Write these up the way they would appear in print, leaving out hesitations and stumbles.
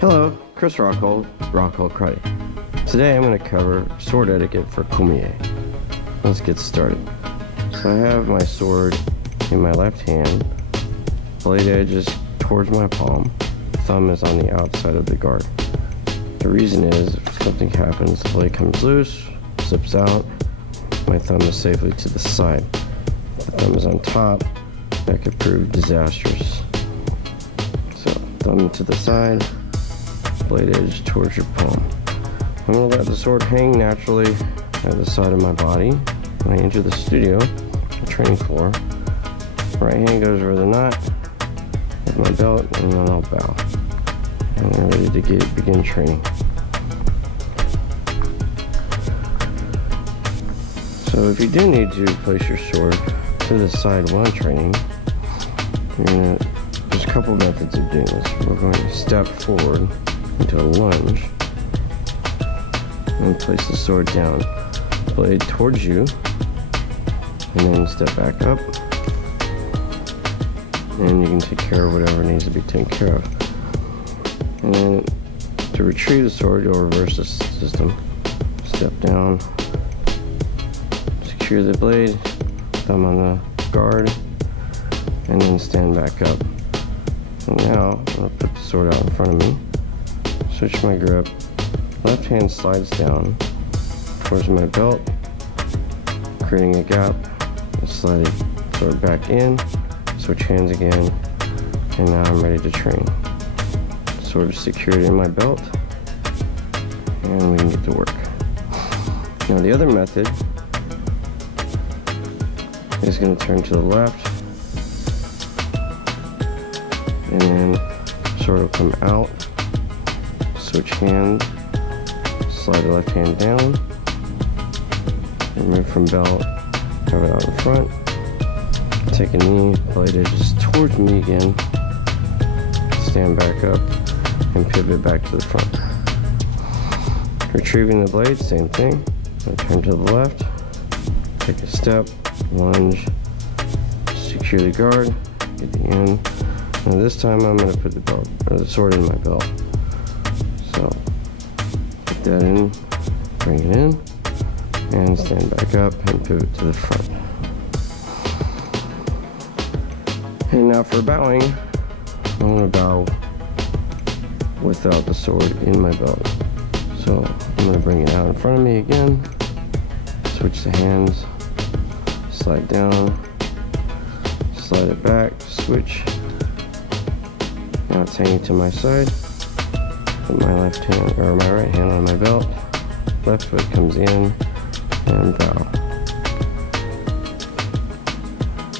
Hello, Chris Rockhold Karate. Today I'm going to cover sword etiquette for Kummooyeh. Let's get started. So I have my sword in my left hand, blade edge is towards my palm, thumb is on the outside of the guard. The reason is, if something happens, the blade comes loose, slips out, my thumb is safely to the side. If the thumb is on top, that could prove disastrous. So, thumb to the side, blade edge towards your palm. I'm going to let the sword hang naturally at the side of my body. When I enter the studio, the training floor, right hand goes over the knot with my belt, and then I'll bow. And I'm ready to begin training. So if you do need to place your sword to the side while training, there's a couple methods of doing this. We're going to step forward into a lunge and place the sword down, blade towards you, and then step back up, and you can take care of whatever needs to be taken care of. And then to retrieve the sword, you'll reverse the system. Step down, secure the blade, thumb on the guard, and then stand back up. And now I'm going to put the sword out in front of me, switch my grip, left hand slides down towards my belt, creating a gap, and slide the sword back in, switch hands again, and now I'm ready to train. The sword is secured in my belt, and we can get to work. Now the other method is going to turn to the left, and then sword will come out, switch hand, slide the left hand down, remove from belt, have it out in front, take a knee, blade edges towards me again, stand back up, and pivot back to the front. Retrieving the blade, same thing. I'll turn to the left, take a step, lunge, secure the guard, get the end. Now this time I'm going to put the sword in my belt. So put that in, bring it in, and stand back up and pivot to the front. And now for bowing, I'm going to bow without the sword in my belt. So I'm going to bring it out in front of me again, switch the hands, slide down, slide it back, switch. Now it's hanging to my side. Put my left hand or my right hand on my belt. Left foot comes in and bow.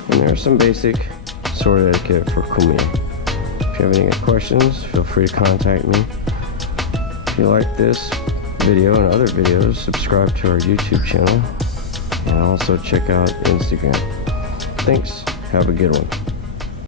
And there are some basic sword etiquette for Kummooyeh. If you have any questions, feel free to contact me. If you like this video and other videos, subscribe to our YouTube channel and also check out Instagram. Thanks. Have a good one.